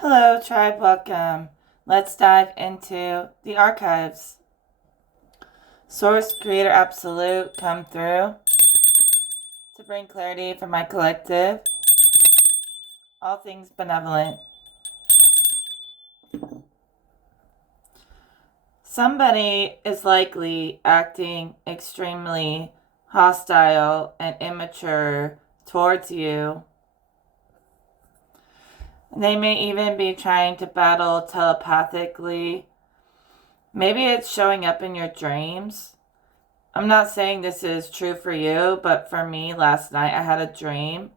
Hello, tribe. Welcome. Let's dive into the archives. Source, Creator, Absolute, come through to bring clarity for my collective. All things benevolent. Somebody is likely acting extremely hostile and immature towards you. They may even be trying to battle telepathically. Maybe it's showing up in your dreams. I'm not saying this is true for you, but for me, last night I had a dream.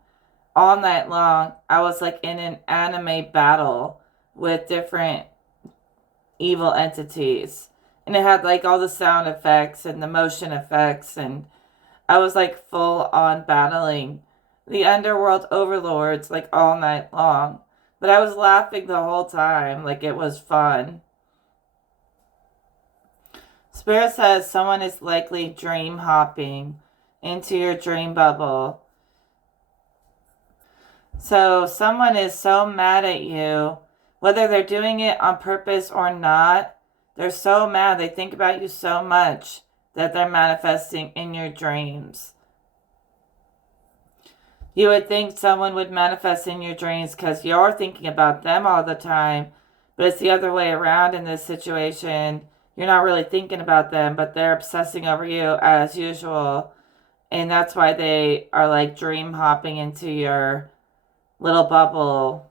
All night long, I was like in an anime battle with different evil entities. And it had like all the sound effects and the motion effects, and I was like full on battling the underworld overlords like all night long. But I was laughing the whole time, like it was fun. Spirit says someone is likely dream hopping into your dream bubble. So someone is so mad at you, whether they're doing it on purpose or not, they're so mad, they think about you so much that they're manifesting in your dreams. You would think someone would manifest in your dreams because you're thinking about them all the time, but it's the other way around in this situation. You're not really thinking about them, but they're obsessing over you as usual. And that's why they are like dream hopping into your little bubble.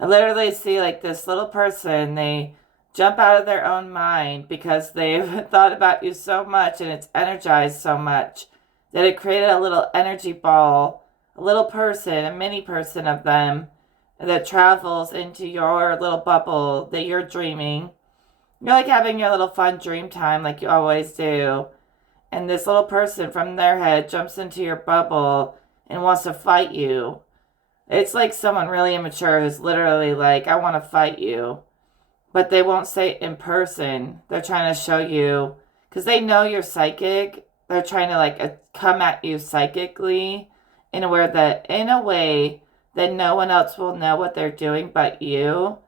I literally see like this little person, they jump out of their own mind because they've thought about you so much and it's energized so much that it created a little energy ball, a little person, a mini person of them that travels into your little bubble that you're dreaming. You're like having your little fun dream time like you always do. And this little person from their head jumps into your bubble and wants to fight you. It's like someone really immature who's literally like, I want to fight you. But they won't say it in person. They're trying to show you, because they know you're psychic. They're trying to like come at you psychically in a way that no one else will know what they're doing but you.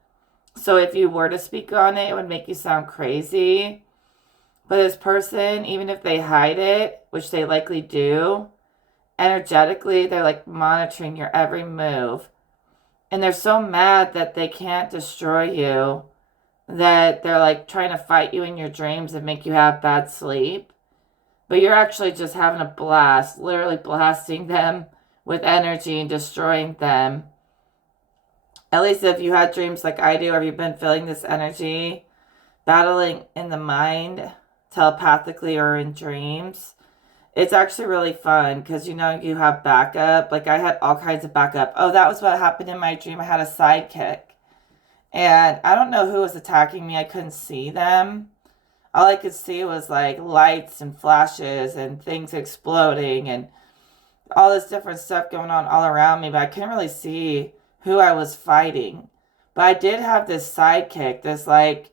So if you were to speak on it, it would make you sound crazy. But this person, even if they hide it, which they likely do, energetically, they're like monitoring your every move. And they're so mad that they can't destroy you that they're like trying to fight you in your dreams and make you have bad sleep. But you're actually just having a blast, literally blasting them with energy and destroying them. At least if you had dreams like I do, or you've been feeling this energy, battling in the mind, telepathically or in dreams, it's actually really fun because you have backup. Like I had all kinds of backup. Oh, that was what happened in my dream. I had a sidekick. And I don't know who was attacking me. I couldn't see them. All I could see was like lights and flashes and things exploding and all this different stuff going on all around me, but I couldn't really see who I was fighting. But I did have this sidekick, this like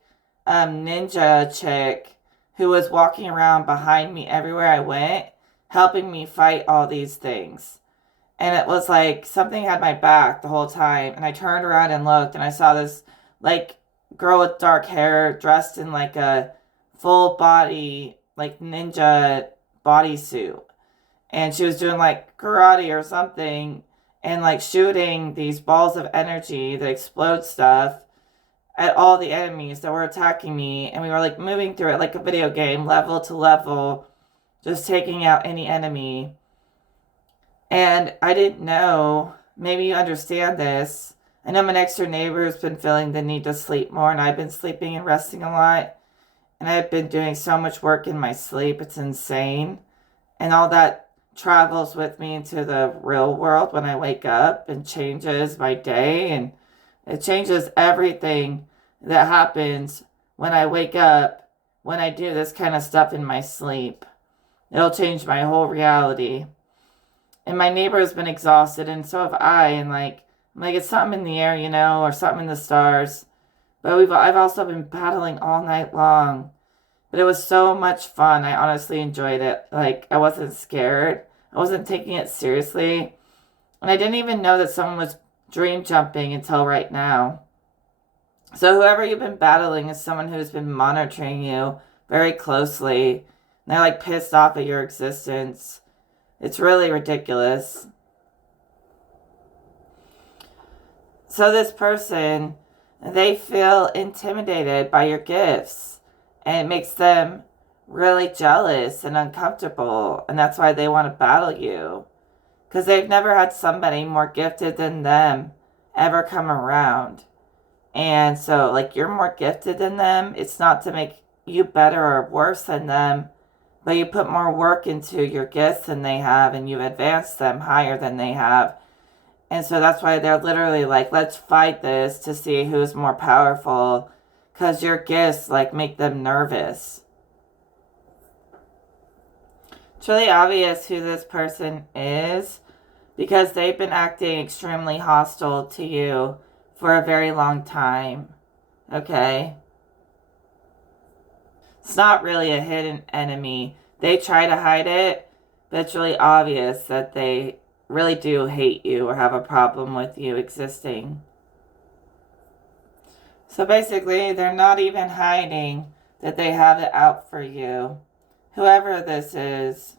ninja chick who was walking around behind me everywhere I went, helping me fight all these things. And it was like something had my back the whole time. And I turned around and looked, and I saw this like girl with dark hair dressed in like a full body, like ninja bodysuit. And she was doing like karate or something and like shooting these balls of energy that explode stuff at all the enemies that were attacking me. And we were like moving through it like a video game, level to level, just taking out any enemy. And I didn't know, maybe you understand this. I know my next door neighbor has been feeling the need to sleep more, and I've been sleeping and resting a lot. And I've been doing so much work in my sleep, it's insane. And all that travels with me into the real world when I wake up and changes my day. And it changes everything that happens when I wake up, when I do this kind of stuff in my sleep. It'll change my whole reality. And my neighbor has been exhausted, and so have I. And like, I'm like, it's something in the air, or something in the stars. But I've also been battling all night long. But it was so much fun. I honestly enjoyed it. Like, I wasn't scared. I wasn't taking it seriously. And I didn't even know that someone was dream jumping until right now. So whoever you've been battling is someone who's been monitoring you very closely. And they're like pissed off at your existence. It's really ridiculous. So this person, they feel intimidated by your gifts. And it makes them really jealous and uncomfortable. And that's why they want to battle you. Because they've never had somebody more gifted than them ever come around. And so, like, you're more gifted than them. It's not to make you better or worse than them, but you put more work into your gifts than they have, and you advance them higher than they have. And so that's why they're literally like, let's fight this to see who's more powerful, because your gifts, like, make them nervous. It's really obvious who this person is, because they've been acting extremely hostile to you for a very long time. Okay? It's not really a hidden enemy. They try to hide it, but it's really obvious that they really do hate you or have a problem with you existing. So basically, they're not even hiding that they have it out for you. Whoever this is,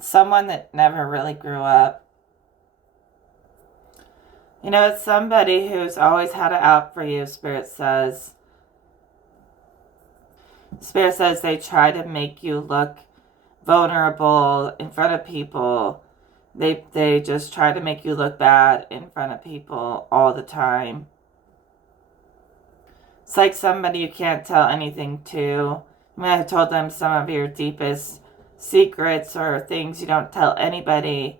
someone that never really grew up. You know, it's somebody who's always had it out for you, Spirit says. Spirit says they try to make you look vulnerable in front of people. They just try to make you look bad in front of people all the time. It's like somebody you can't tell anything to. You might have told them some of your deepest secrets or things you don't tell anybody.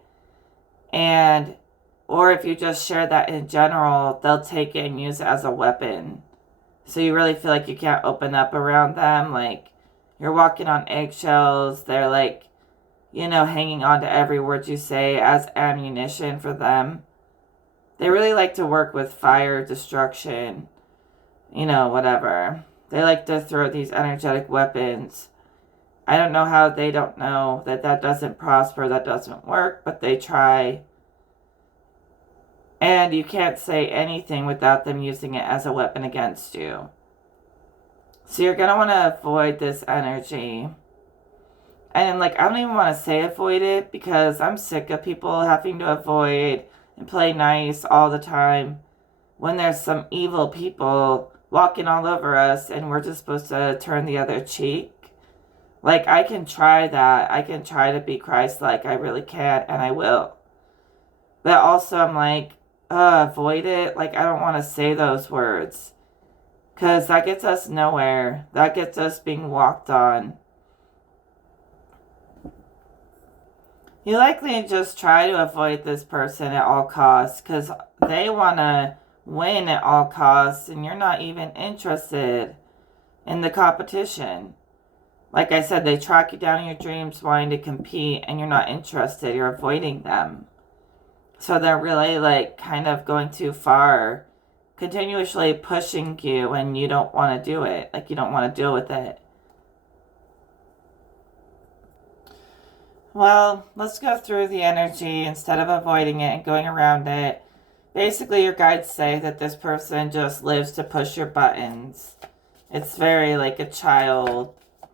Or if you just share that in general, they'll take it and use it as a weapon. So you really feel like you can't open up around them. Like, you're walking on eggshells. They're like, you know, hanging on to every word you say as ammunition for them. They really like to work with fire, destruction, you know, whatever. They like to throw these energetic weapons. I don't know how they don't know that that doesn't prosper, that doesn't work, but they try. And you can't say anything without them using it as a weapon against you. So you're going to want to avoid this energy. And like, I don't even want to say avoid it, because I'm sick of people having to avoid and play nice all the time when there's some evil people walking all over us and we're just supposed to turn the other cheek. Like, I can try that. I can try to be Christ-like. I really can, and I will. But also I'm like, avoid it. Like, I don't want to say those words, because that gets us nowhere. That gets us being walked on. You likely just try to avoid this person at all costs, because they want to win at all costs, and you're not even interested in the competition. Like I said, they track you down in your dreams wanting to compete, and you're not interested. You're avoiding them. So they're really like kind of going too far, continuously pushing you when you don't want to do it. Like, you don't want to deal with it. Well, let's go through the energy instead of avoiding it and going around it. Basically, your guides say that this person just lives to push your buttons. It's very like a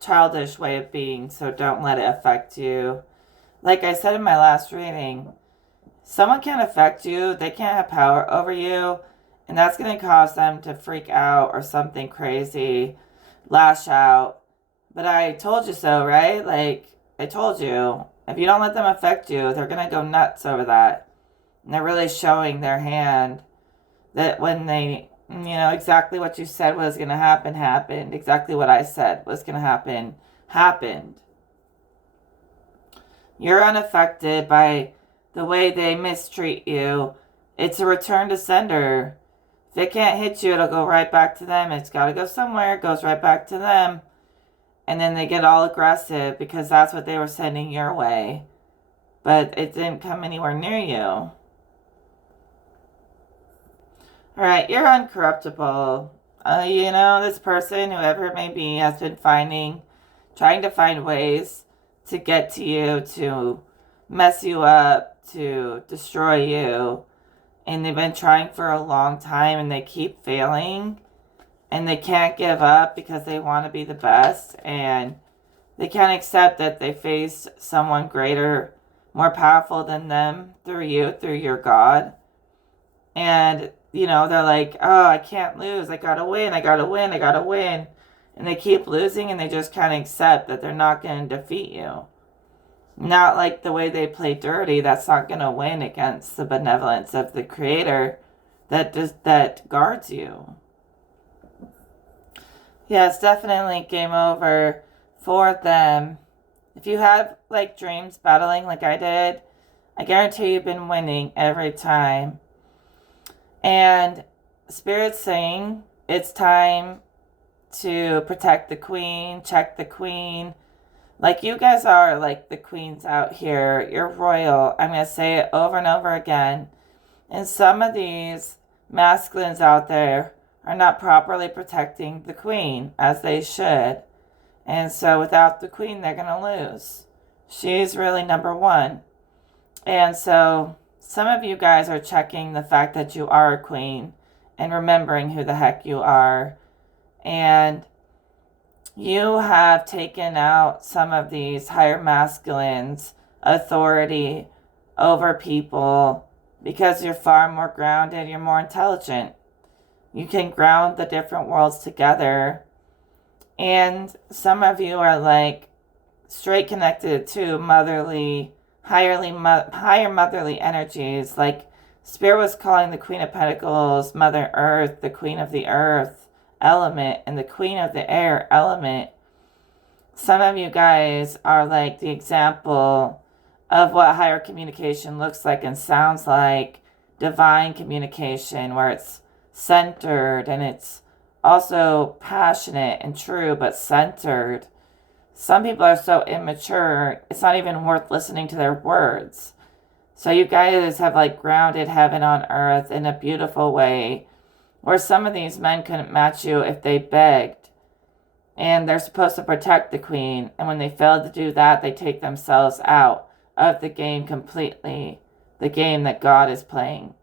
childish way of being, so don't let it affect you. Like I said in my last reading, someone can't affect you, they can't have power over you, and that's going to cause them to freak out or something crazy, lash out. But I told you so, right? Like, I told you, if you don't let them affect you, they're going to go nuts over that. And they're really showing their hand that when they, you know, exactly what you said was going to happen, happened. Exactly what I said was going to happen, happened. You're unaffected by the way they mistreat you. It's a return to sender. If it can't hit you, it'll go right back to them. It's got to go somewhere. It goes right back to them. And then they get all aggressive because that's what they were sending your way. But it didn't come anywhere near you. Alright, you're uncorruptible. You know, this person, whoever it may be, has been trying to find ways to get to you, to mess you up, to destroy you. and they've been trying for a long time and they keep failing and they can't give up because they want to be the best, and they can't accept that they faced someone greater, more powerful than them through you, through your God. And, they're like, oh, I can't lose. I gotta win. I gotta win. I gotta win. And they keep losing and they just can't accept that they're not going to defeat you. Not like the way they play dirty. That's not going to win against the benevolence of the Creator that guards you. Yeah, it's definitely game over for them. If you have like dreams battling like I did, I guarantee you've been winning every time. And Spirit's saying it's time to protect the Queen, check the Queen. Like you guys are like the queens out here. You're royal. I'm going to say it over and over again. And some of these masculines out there are not properly protecting the Queen as they should. And so without the Queen, they're going to lose. She's really number one. And so some of you guys are checking the fact that you are a queen and remembering who the heck you are. And you have taken out some of these higher masculines' authority over people because you're far more grounded, you're more intelligent. You can ground the different worlds together. And some of you are like straight connected to motherly, higher motherly energies. Like Spirit was calling the Queen of Pentacles Mother Earth, the Queen of the Earth element, and the Queen of the Air element. Some of you guys are like the example of what higher communication looks like and sounds like. Divine communication, where it's centered and it's also passionate and true but centered. Some people are so immature, it's not even worth listening to their words. So you guys have like grounded heaven on earth in a beautiful way, where some of these men couldn't match you if they begged. And they're supposed to protect the Queen, and when they fail to do that, they take themselves out of the game completely, the game that God is playing.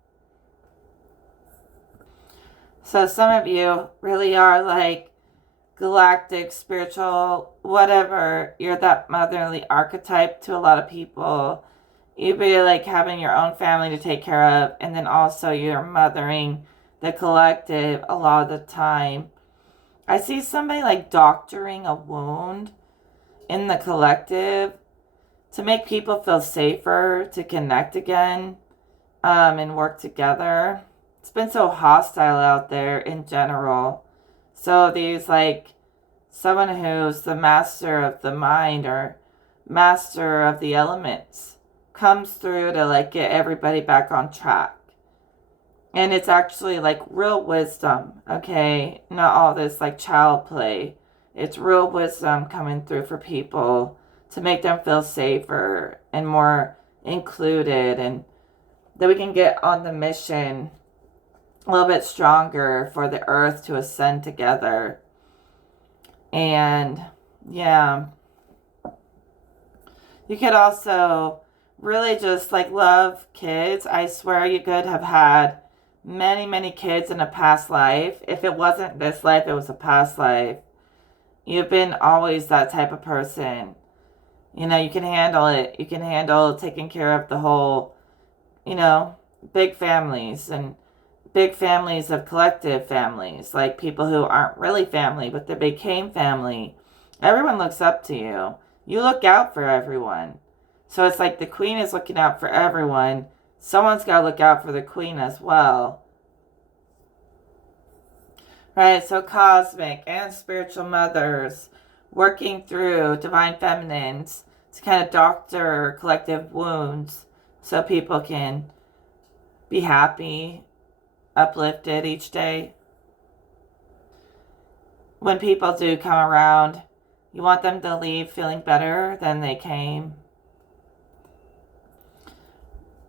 So some of you really are like galactic, spiritual, whatever. You're that motherly archetype to a lot of people. You'd be like having your own family to take care of, and then also you're mothering the collective a lot of the time. I see somebody like doctoring a wound in the collective to make people feel safer, to connect again, and work together. It's been so hostile out there in general. So these like someone who's the master of the mind or master of the elements comes through to like get everybody back on track. And it's actually like real wisdom, okay? Not all this like child play. It's real wisdom coming through for people to make them feel safer and more included, and that we can get on the mission a little bit stronger for the earth to ascend together. And yeah, you could also really just like love kids. I swear you could have had many kids in a past life. If it wasn't this life, it was a past life. You've been always that type of person. You can handle it. You can handle taking care of the whole, big families and big families of collective families, like people who aren't really family, but they became family. Everyone looks up to you. You look out for everyone. So it's like the Queen is looking out for everyone. Someone's got to look out for the Queen as well. Right, so cosmic and spiritual mothers working through divine feminines to kind of doctor collective wounds so people can be happy, uplifted each day. When people do come around, you want them to leave feeling better than they came.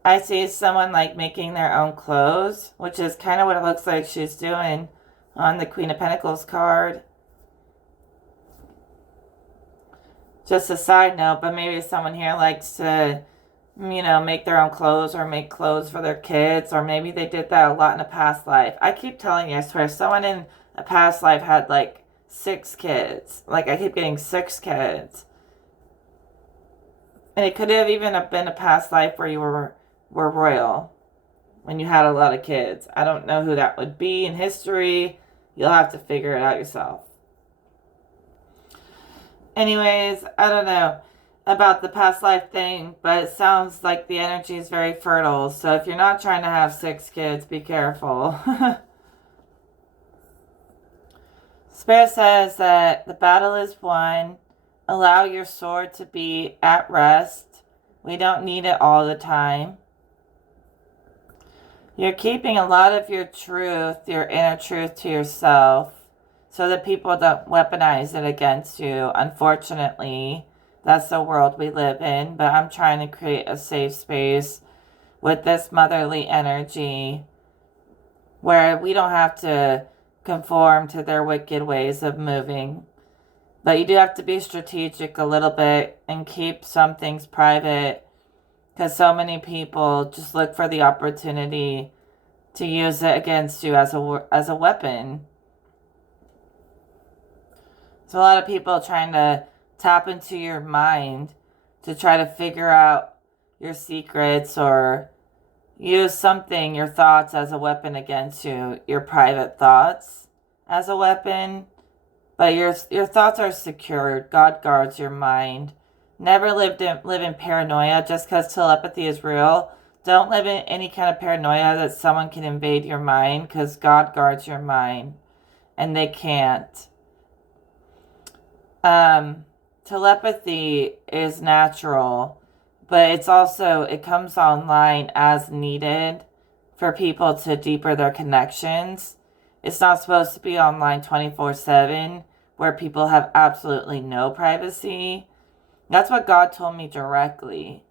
I see someone like making their own clothes, which is kind of what it looks like she's doing on the Queen of Pentacles card. Just a side note, but maybe someone here likes to make their own clothes or make clothes for their kids, or maybe they did that a lot in a past life. I keep telling you, I swear, someone in a past life had like 6 kids. Like, I keep getting 6 kids. And it could have even been a past life where you were royal when you had a lot of kids. I don't know who that would be in history. You'll have to figure it out yourself. Anyways, I don't know about the past life thing, but it sounds like the energy is very fertile. So if you're not trying to have 6 kids, be careful. Spirit says that the battle is won. Allow your sword to be at rest. We don't need it all the time. You're keeping a lot of your truth, your inner truth, to yourself so that people don't weaponize it against you. Unfortunately, that's the world we live in, but I'm trying to create a safe space with this motherly energy where we don't have to conform to their wicked ways of moving. But you do have to be strategic a little bit and keep some things private, because so many people just look for the opportunity to use it against you as a weapon. So a lot of people trying to tap into your mind to try to figure out your secrets or use something, your thoughts, as a weapon against you, your private thoughts as a weapon. But your thoughts are secured. God guards your mind. Never live in paranoia just because telepathy is real. Don't live in any kind of paranoia that someone can invade your mind, because God guards your mind. And they can't. Telepathy is natural, but it comes online as needed for people to deepen their connections. It's not supposed to be online 24/7 where people have absolutely no privacy. That's what God told me directly.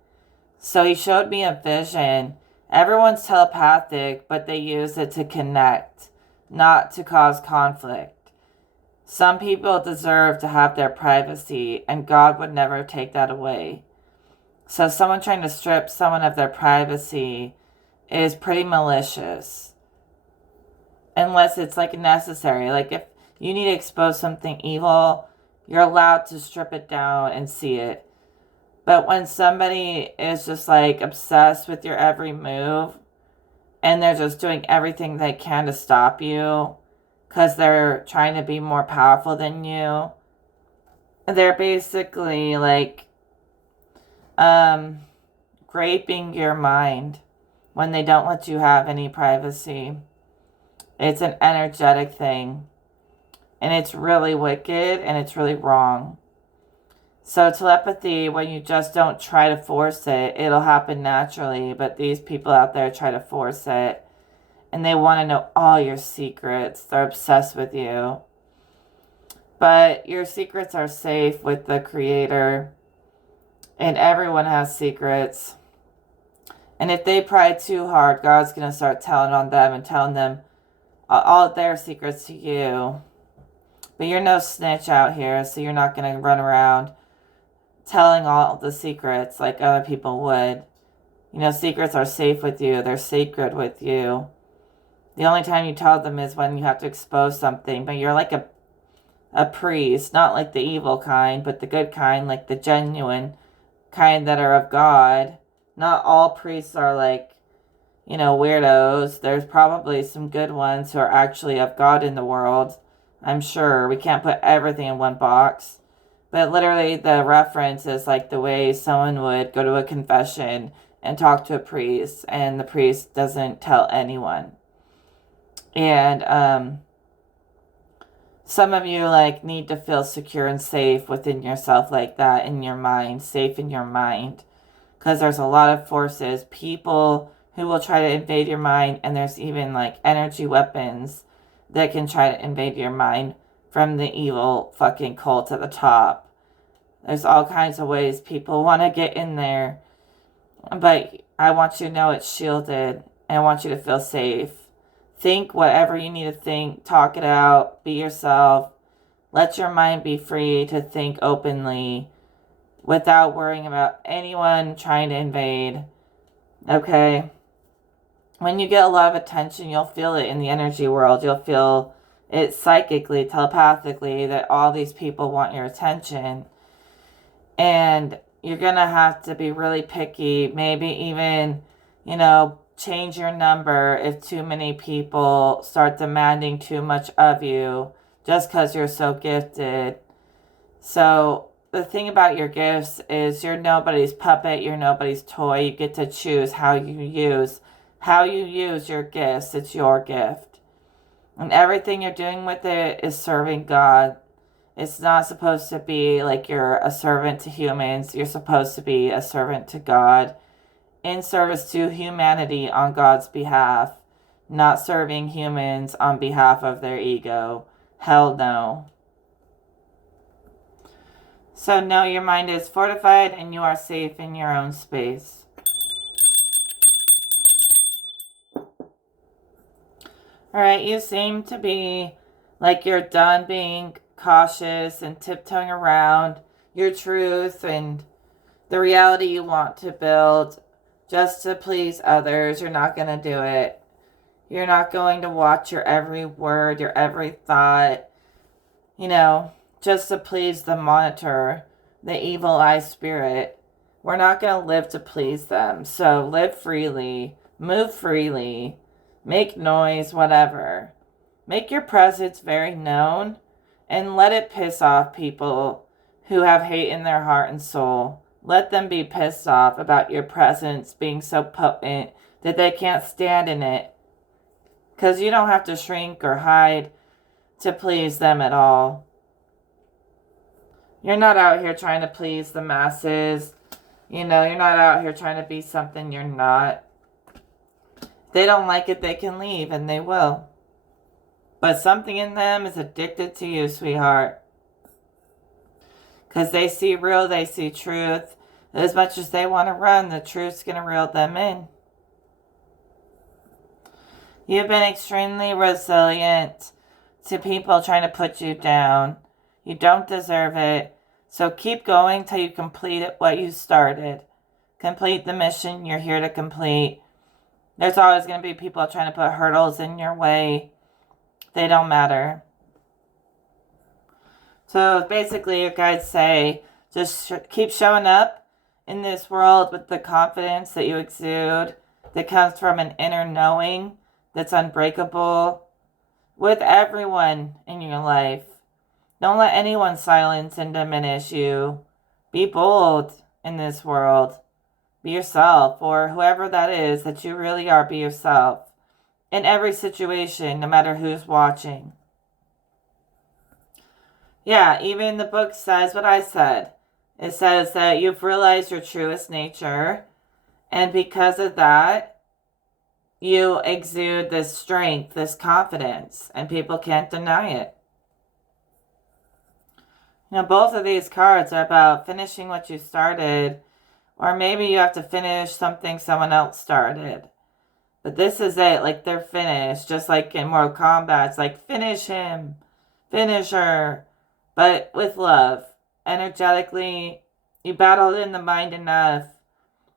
So he showed me a vision. Everyone's telepathic, but they use it to connect, not to cause conflict. Some people deserve to have their privacy, and God would never take that away. So someone trying to strip someone of their privacy is pretty malicious. Unless it's like necessary. Like if you need to expose something evil, you're allowed to strip it down and see it. But when somebody is just like obsessed with your every move and they're just doing everything they can to stop you because they're trying to be more powerful than you, they're basically like raping your mind when they don't let you have any privacy. It's an energetic thing. And it's really wicked and it's really wrong. So telepathy, when you just don't try to force it, it'll happen naturally. But these people out there try to force it. And they want to know all your secrets. They're obsessed with you. But your secrets are safe with the Creator. And everyone has secrets. And if they pry too hard, God's going to start telling on them and telling them all their secrets to you. But you're no snitch out here, so you're not going to run around telling all the secrets like other people would. Secrets are safe with you. They're sacred with you. The only time you tell them is when you have to expose something. But you're like a priest, not like the evil kind, but the good kind, like the genuine kind that are of God. Not all priests are like, weirdos. There's probably some good ones who are actually of God in the world. I'm sure. We can't put everything in one box. But literally the reference is like the way someone would go to a confession and talk to a priest, and the priest doesn't tell anyone. And some of you need to feel secure and safe within yourself like that, in your mind, safe in your mind. Because there's a lot of forces, people who will try to invade your mind, and there's even energy weapons that can try to invade your mind from the evil fucking cult at the top. There's all kinds of ways people want to get in there. But I want you to know it's shielded. And I want you to feel safe. Think whatever you need to think. Talk it out. Be yourself. Let your mind be free to think openly without worrying about anyone trying to invade. Okay? When you get a lot of attention, you'll feel it in the energy world. You'll feel it psychically, telepathically, that all these people want your attention. And you're going to have to be really picky, maybe even, change your number if too many people start demanding too much of you just because you're so gifted. So the thing about your gifts is you're nobody's puppet, you're nobody's toy. You get to choose how you use your gifts. It's your gift. And everything you're doing with it is serving God. It's not supposed to be like you're a servant to humans. You're supposed to be a servant to God in service to humanity on God's behalf, not serving humans on behalf of their ego. Hell no. So know your mind is fortified and you are safe in your own space. Alright, you seem to be like you're done being cautious and tiptoeing around your truth and the reality you want to build just to please others. You're not going to do it. You're not going to watch your every word, your every thought, just to please the monitor, the evil eye spirit. We're not going to live to please them. So live freely, move freely, make noise, whatever. Make your presence very known and let it piss off people who have hate in their heart and soul. Let them be pissed off about your presence being so potent that they can't stand in it. Because you don't have to shrink or hide to please them at all. You're not out here trying to please the masses. You're not out here trying to be something you're not. If they don't like it, they can leave, and they will. But something in them is addicted to you, sweetheart. Because they see real, they see truth. As much as they want to run, the truth's going to reel them in. You've been extremely resilient to people trying to put you down. You don't deserve it. So keep going till you complete what you started. Complete the mission you're here to complete. There's always going to be people trying to put hurdles in your way. They don't matter. So basically your guides say, just keep showing up in this world with the confidence that you exude, that comes from an inner knowing that's unbreakable, with everyone in your life. Don't let anyone silence and diminish you. Be bold in this world. Be yourself, or whoever that is that you really are, be yourself. In every situation, no matter who's watching. Yeah, even the book says what I said. It says that you've realized your truest nature, and because of that, you exude this strength, this confidence, and people can't deny it. Both of these cards are about finishing what you started, or maybe you have to finish something someone else started. But this is it, like they're finished, just like in Mortal Kombat. It's like, finish him, finish her, but with love. Energetically, you battled in the mind enough.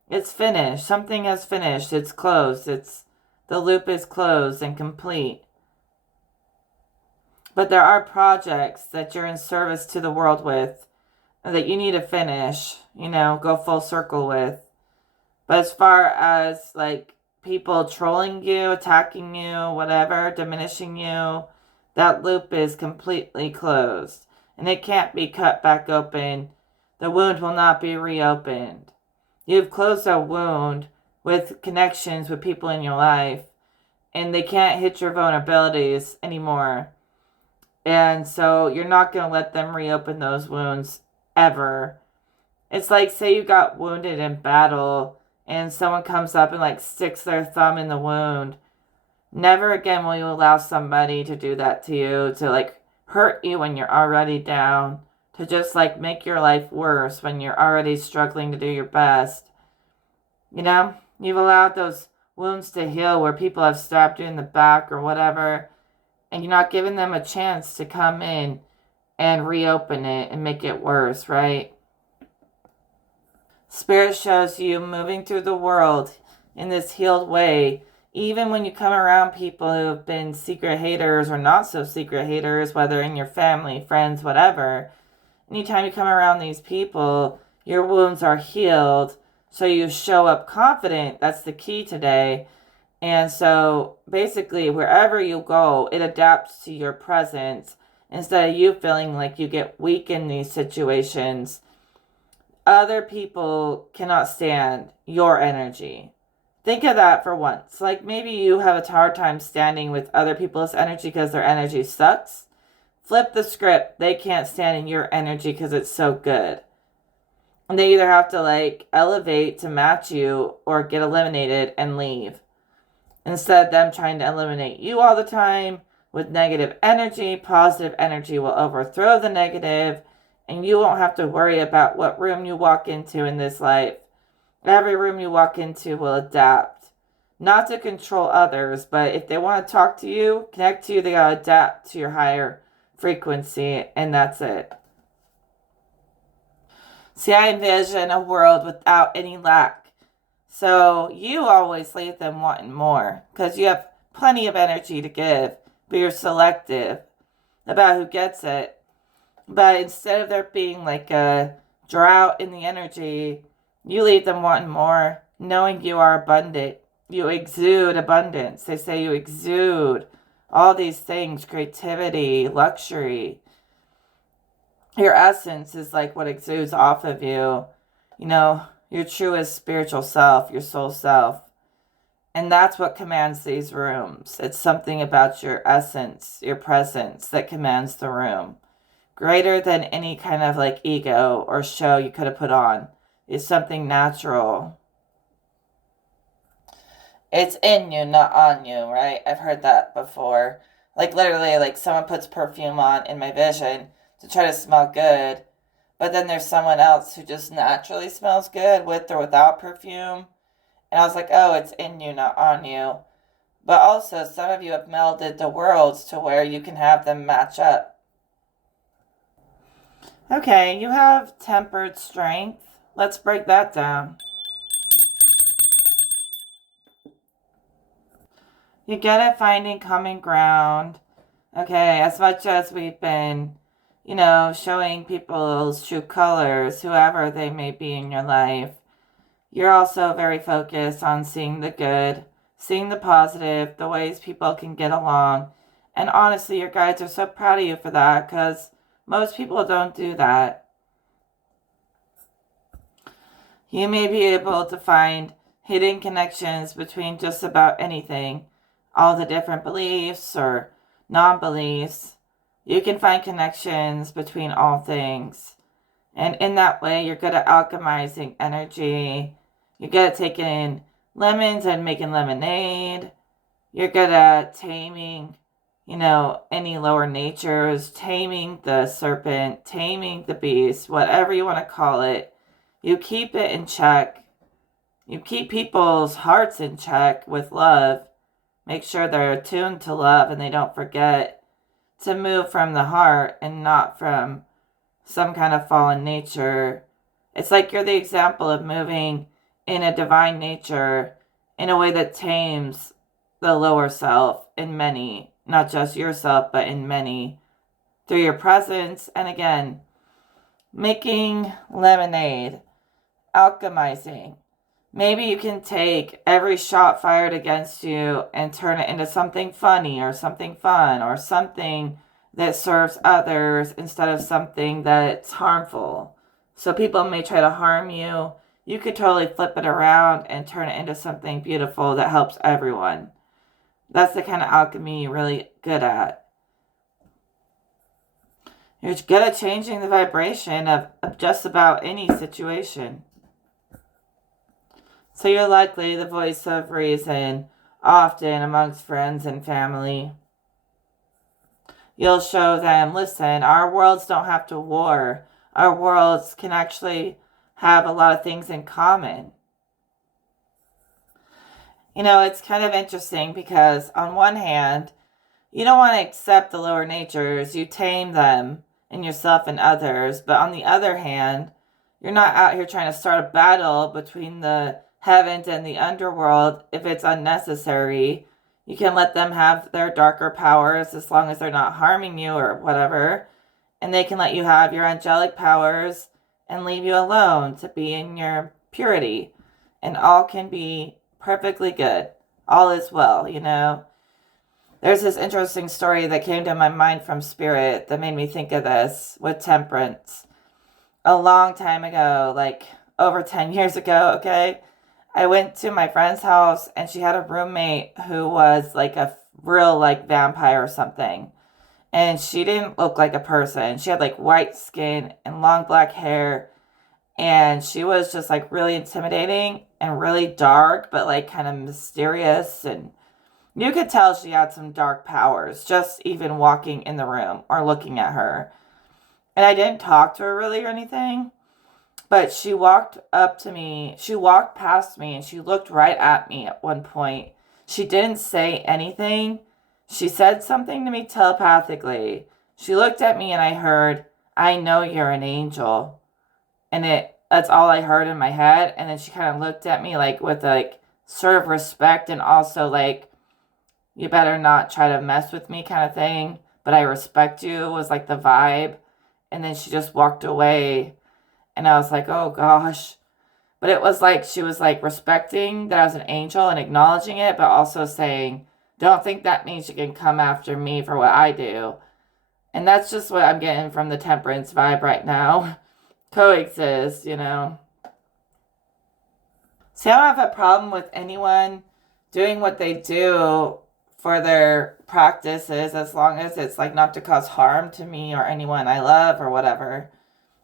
It's finished. Something has finished. It's closed. The loop is closed and complete. But there are projects that you're in service to the world with that you need to finish, go full circle with. But as far as like people trolling you, attacking you, whatever, diminishing you, that loop is completely closed. And it can't be cut back open. The wound will not be reopened. You've closed a wound with connections with people in your life, and they can't hit your vulnerabilities anymore. And so you're not going to let them reopen those wounds ever. It's like, say you got wounded in battle and someone comes up and like sticks their thumb in the wound. Never again will you allow somebody to do that to you, to like hurt you when you're already down, to just like make your life worse when you're already struggling to do your best. You've allowed those wounds to heal where people have stabbed you in the back or whatever, and you're not giving them a chance to come in and reopen it and make it worse, right? Spirit shows you moving through the world in this healed way. Even when you come around people who have been secret haters or not so secret haters, whether in your family, friends, whatever, anytime you come around these people, your wounds are healed. So you show up confident. That's the key today. And so basically, wherever you go, it adapts to your presence instead of you feeling like you get weak in these situations. Other people cannot stand your energy. Think of that for once. Like maybe you have a hard time standing with other people's energy because their energy sucks. Flip the script. They can't stand in your energy because it's so good. And they either have to like elevate to match you or get eliminated and leave. Instead of them trying to eliminate you all the time with negative energy, positive energy will overthrow the negative, and you won't have to worry about what room you walk into in this life. Every room you walk into will adapt. Not to control others, but if they want to talk to you, connect to you, they gotta adapt to your higher frequency, and that's it. See, I envision a world without any lack. So you always leave them wanting more because you have plenty of energy to give, but you're selective about who gets it. But instead of there being like a drought in the energy, you leave them wanting more, knowing you are abundant. You exude abundance. They say you exude all these things, creativity, luxury. Your essence is like what exudes off of you. You know, your truest spiritual self, your soul self. And that's what commands these rooms. It's something about your essence, your presence that commands the room. Greater than any kind of like ego or show you could have put on. It's something natural. It's in you, not on you, right? I've heard that before. Like literally, like someone puts perfume on in my vision to try to smell good. But then there's someone else who just naturally smells good with or without perfume. And I was like, oh, it's in you, not on you. But also, some of you have melded the worlds to where you can have them match up. Okay, you have tempered strength. Let's break that down. You're good at finding common ground. Okay, as much as we've been, showing people's true colors, whoever they may be in your life, you're also very focused on seeing the good, seeing the positive, the ways people can get along. And honestly, your guides are so proud of you for that because most people don't do that. You may be able to find hidden connections between just about anything, all the different beliefs or non-beliefs. You can find connections between all things. And in that way, you're good at alchemizing energy. You're good at taking lemons and making lemonade. You're good at taming, any lower natures, taming the serpent, taming the beast, whatever you want to call it. You keep it in check. You keep people's hearts in check with love. Make sure they're attuned to love and they don't forget to move from the heart and not from some kind of fallen nature. It's like you're the example of moving in a divine nature in a way that tames the lower self in many, not just yourself, but in many, through your presence. And again, making lemonade, alchemizing. Maybe you can take every shot fired against you and turn it into something funny or something fun or something that serves others instead of something that's harmful. So people may try to harm you. You could totally flip it around and turn it into something beautiful that helps everyone. That's the kind of alchemy you're really good at. You're good at changing the vibration of just about any situation. So you're likely the voice of reason, often amongst friends and family. You'll show them, listen, our worlds don't have to war. Our worlds can actually have a lot of things in common. It's kind of interesting because on one hand, you don't want to accept the lower natures. You tame them in yourself and others. But on the other hand, You're not out here trying to start a battle between the heavens and the underworld if it's unnecessary. You can let them have their darker powers as long as they're not harming you or whatever. And they can let you have your angelic powers and leave you alone to be in your purity. And all can be perfectly good. All is well, you know. There's this interesting story that came to my mind from Spirit that made me think of this with temperance. A long time ago, like over 10 years ago, okay, I went to my friend's house and she had a roommate who was like a real like vampire or something. And she didn't look like a person. She had like white skin and long black hair. And she was just like really intimidating and really dark, but like kind of mysterious. And you could tell she had some dark powers just even walking in the room or looking at her. And I didn't talk to her really or anything, but she walked up to me. She walked past me and she looked right at me at one point. She didn't say anything. She said something to me telepathically. She looked at me and I heard, "I know you're an angel." And that's all I heard in my head. And then she kind of looked at me like with like sort of respect and also like, "You better not try to mess with me," kind of thing. But I respect you was like the vibe. And then she just walked away. And I was like, oh gosh. But it was like she was like respecting that I was an angel and acknowledging it, but also saying, don't think that means you can come after me for what I do. And that's just what I'm getting from the temperance vibe right now. Coexist, you know. See, I don't have a problem with anyone doing what they do for their practices as long as it's like not to cause harm to me or anyone I love or whatever.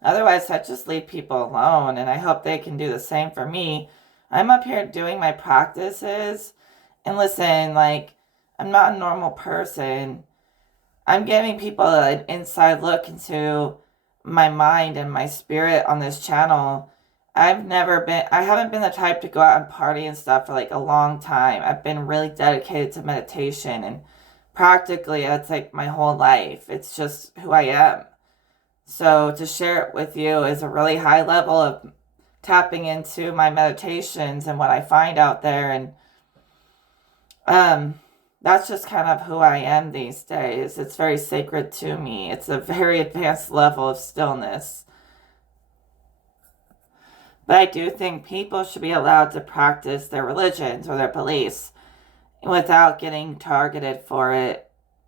Otherwise, I just leave people alone, and I hope they can do the same for me. I'm up here doing my practices, and listen, like, I'm not a normal person. I'm giving people an inside look into my mind and my spirit on this channel. I haven't been the type to go out and party and stuff for like a long time. I've been really dedicated to meditation, and practically that's like my whole life. It's just who I am. So to share it with you is a really high level of tapping into my meditations and what I find out there. And that's just kind of who I am these days. It's very sacred to me. It's a very advanced level of stillness. But I do think people should be allowed to practice their religions or their beliefs without getting targeted for it.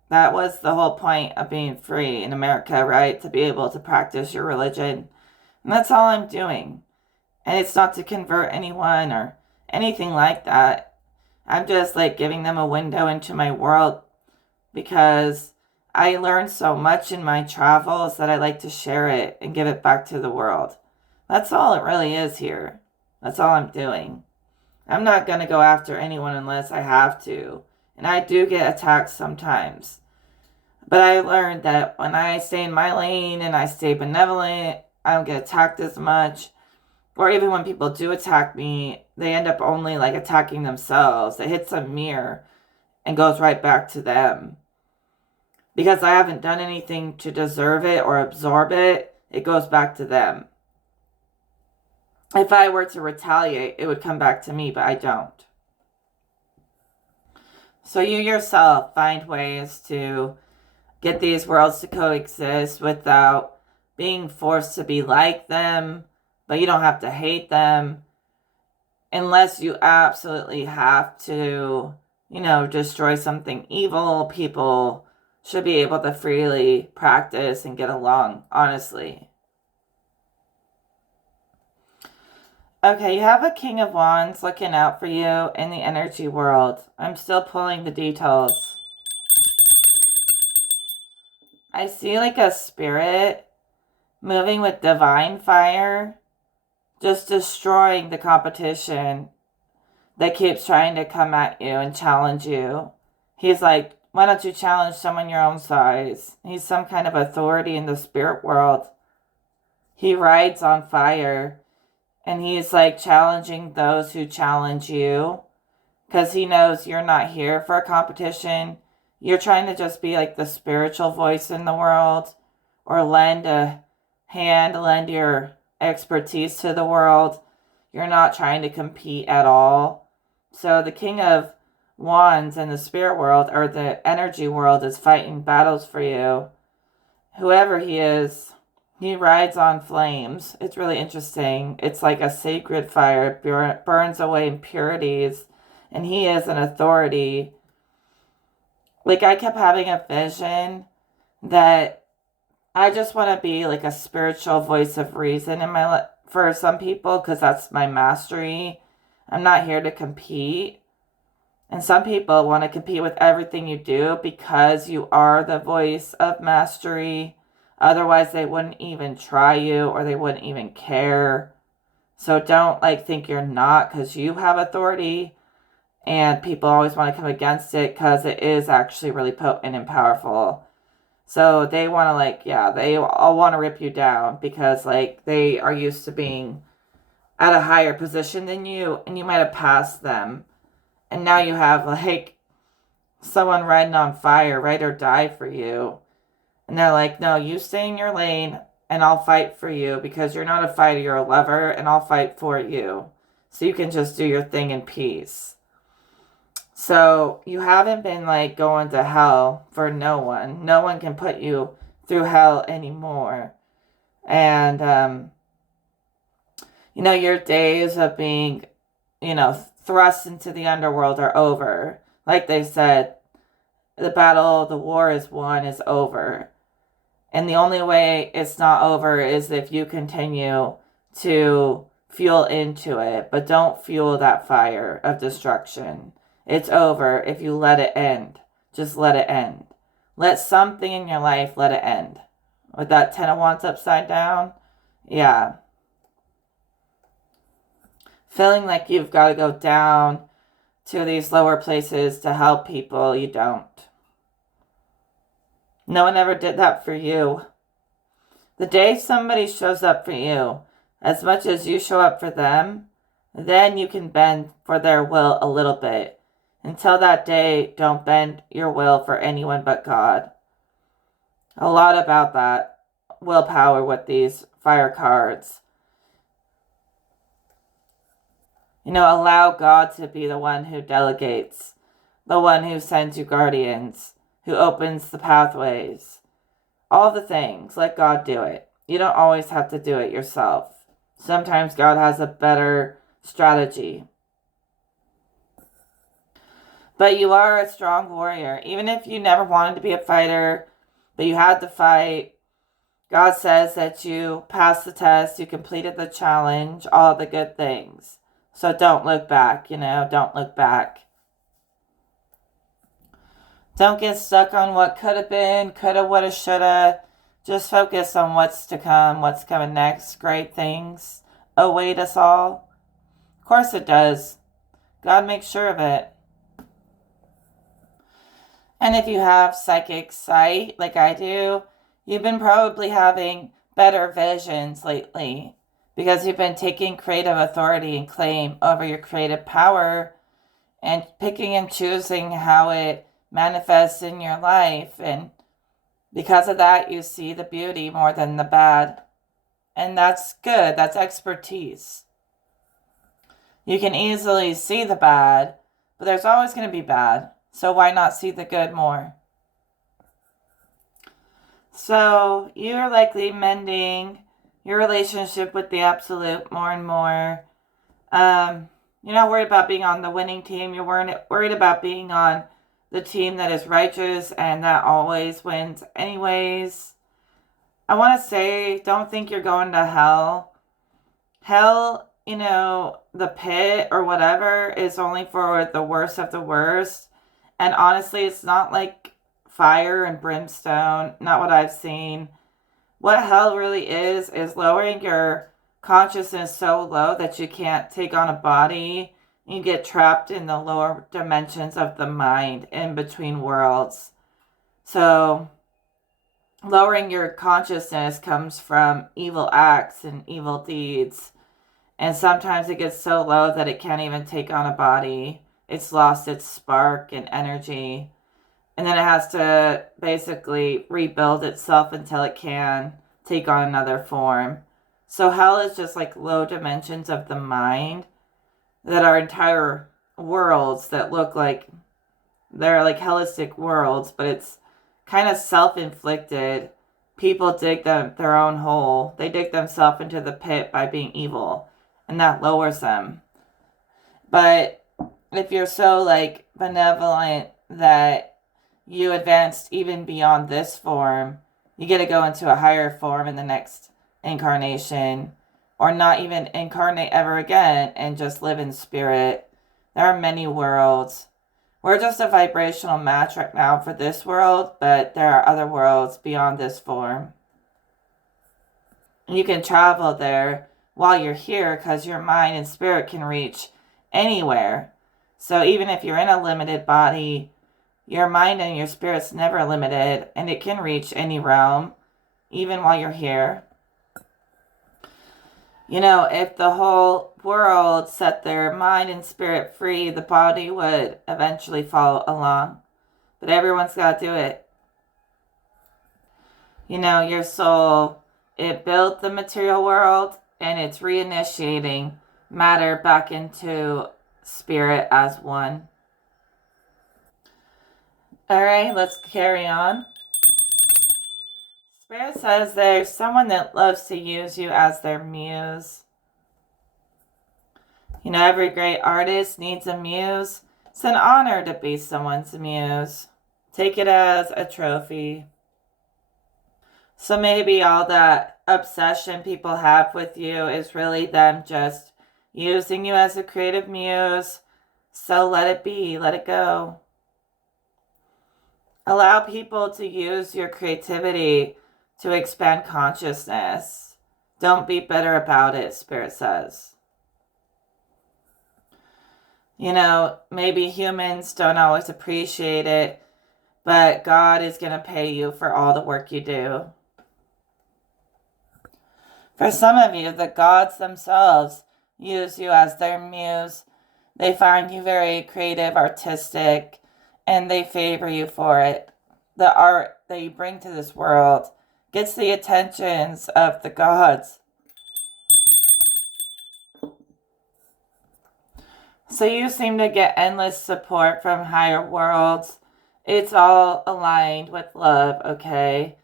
That was the whole point of being free in America, right? To be able to practice your religion. And that's all I'm doing. And it's not to convert anyone or anything like that. I'm just like giving them a window into my world because I learned so much in my travels that I like to share it and give it back to the world. That's all it really is here. That's all I'm doing. I'm not going to go after anyone unless I have to. And I do get attacked sometimes. But I learned that when I stay in my lane and I stay benevolent, I don't get attacked as much. Or even when people do attack me, they end up only like attacking themselves. It hits a mirror and goes right back to them. Because I haven't done anything to deserve it or absorb it, it goes back to them. If I were to retaliate, it would come back to me, but I don't. So you yourself find ways to get these worlds to coexist without being forced to be like them, but you don't have to hate them unless you absolutely have to, destroy something evil. People should be able to freely practice and get along, honestly. Okay, you have a King of Wands looking out for you in the energy world. I'm still pulling the details. I see like a spirit moving with divine fire, just destroying the competition that keeps trying to come at you and challenge you. He's like, why don't you challenge someone your own size? He's some kind of authority in the spirit world. He rides on fire. And he's like challenging those who challenge you because he knows you're not here for a competition. You're trying to just be like the spiritual voice in the world or lend a hand, lend your expertise to the world. You're not trying to compete at all. So the King of Wands in the spirit world or the energy world is fighting battles for you. Whoever he is, he rides on flames. It's really interesting. It's like a sacred fire. It burns away impurities. And he is an authority. Like, I kept having a vision that I just want to be like a spiritual voice of reason in my life for some people, because that's my mastery. I'm not here to compete. And some people want to compete with everything you do because you are the voice of mastery. Otherwise, they wouldn't even try you or they wouldn't even care. So don't like think you're not, because you have authority. And people always want to come against it because it is actually really potent and powerful. So they want to they all want to rip you down because like they are used to being at a higher position than you, and you might have passed them. And now you have like someone riding on fire, ride or die for you. And they're like, no, you stay in your lane and I'll fight for you because you're not a fighter, you're a lover, and I'll fight for you. So you can just do your thing in peace. So you haven't been like going to hell for no one. No one can put you through hell anymore. And, your days of being, thrust into the underworld are over. Like they said, the battle, the war is won, is over. And the only way it's not over is if you continue to fuel into it, but don't fuel that fire of destruction. It's over if you let it end. Just let it end. Let something in your life let it end. With that 10 of Wands upside down, yeah. Feeling like you've got to go down to these lower places to help people, you don't. No one ever did that for you. The day somebody shows up for you, as much as you show up for them, then you can bend for their will a little bit. Until that day, don't bend your will for anyone but God. A lot about that willpower with these fire cards. Allow God to be the one who delegates, the one who sends you guardians, who opens the pathways. All the things, let God do it. You don't always have to do it yourself. Sometimes God has a better strategy. But you are a strong warrior. Even if you never wanted to be a fighter, but you had to fight, God says that you passed the test, you completed the challenge, all the good things. So don't look back, don't look back. Don't get stuck on what could have been, coulda, woulda, shoulda. Just focus on what's to come, what's coming next. Great things await us all. Of course it does. God makes sure of it. And if you have psychic sight, like I do, you've been probably having better visions lately because you've been taking creative authority and claim over your creative power and picking and choosing how it manifests in your life. And because of that, you see the beauty more than the bad. And that's good. That's expertise. You can easily see the bad, but there's always going to be bad. So why not see the good more? So you're likely mending your relationship with the absolute more and more. You're not worried about being on the winning team. You're worried about being on the team that is righteous and that always wins anyways. I want to say, don't think you're going to hell. Hell, the pit or whatever is only for the worst of the worst. And honestly, it's not like fire and brimstone, not what I've seen. What hell really is lowering your consciousness so low that you can't take on a body. You get trapped in the lower dimensions of the mind in between worlds. So lowering your consciousness comes from evil acts and evil deeds. And sometimes it gets so low that it can't even take on a body. It's lost its spark and energy. And then it has to basically rebuild itself until it can take on another form. So hell is just like low dimensions of the mind that are entire worlds that look like they're like hellistic worlds, but it's kind of self-inflicted. People dig their own hole. They dig themselves into the pit by being evil, and that lowers them. But if you're so like benevolent that you advanced even beyond this form, you get to go into a higher form in the next incarnation, or not even incarnate ever again and just live in spirit. There are many worlds. We're just a vibrational match right now for this world, but there are other worlds beyond this form. You can travel there while you're here because your mind and spirit can reach anywhere. So even if you're in a limited body, your mind and your spirit's never limited, and it can reach any realm, even while you're here. You know, if the whole world set their mind and spirit free, the body would eventually follow along. But everyone's got to do it. You know, your soul, it built the material world, and it's reinitiating matter back into spirit as one. All right, let's carry on. Spirit says there's someone that loves to use you as their muse. You know, every great artist needs a muse. It's an honor to be someone's muse. Take it as a trophy. So maybe all that obsession people have with you is really them just using you as a creative muse. So let it be, let it go. Allow people to use your creativity to expand consciousness. Don't be bitter about it, Spirit says. You know, maybe humans don't always appreciate it, but God is going to pay you for all the work you do. For some of you, the gods themselves use you as their muse. They find you very creative, artistic, and they favor you for it. The art that you bring to this world gets the attentions of the gods. So you seem to get endless support from higher worlds. It's all aligned with love, okay?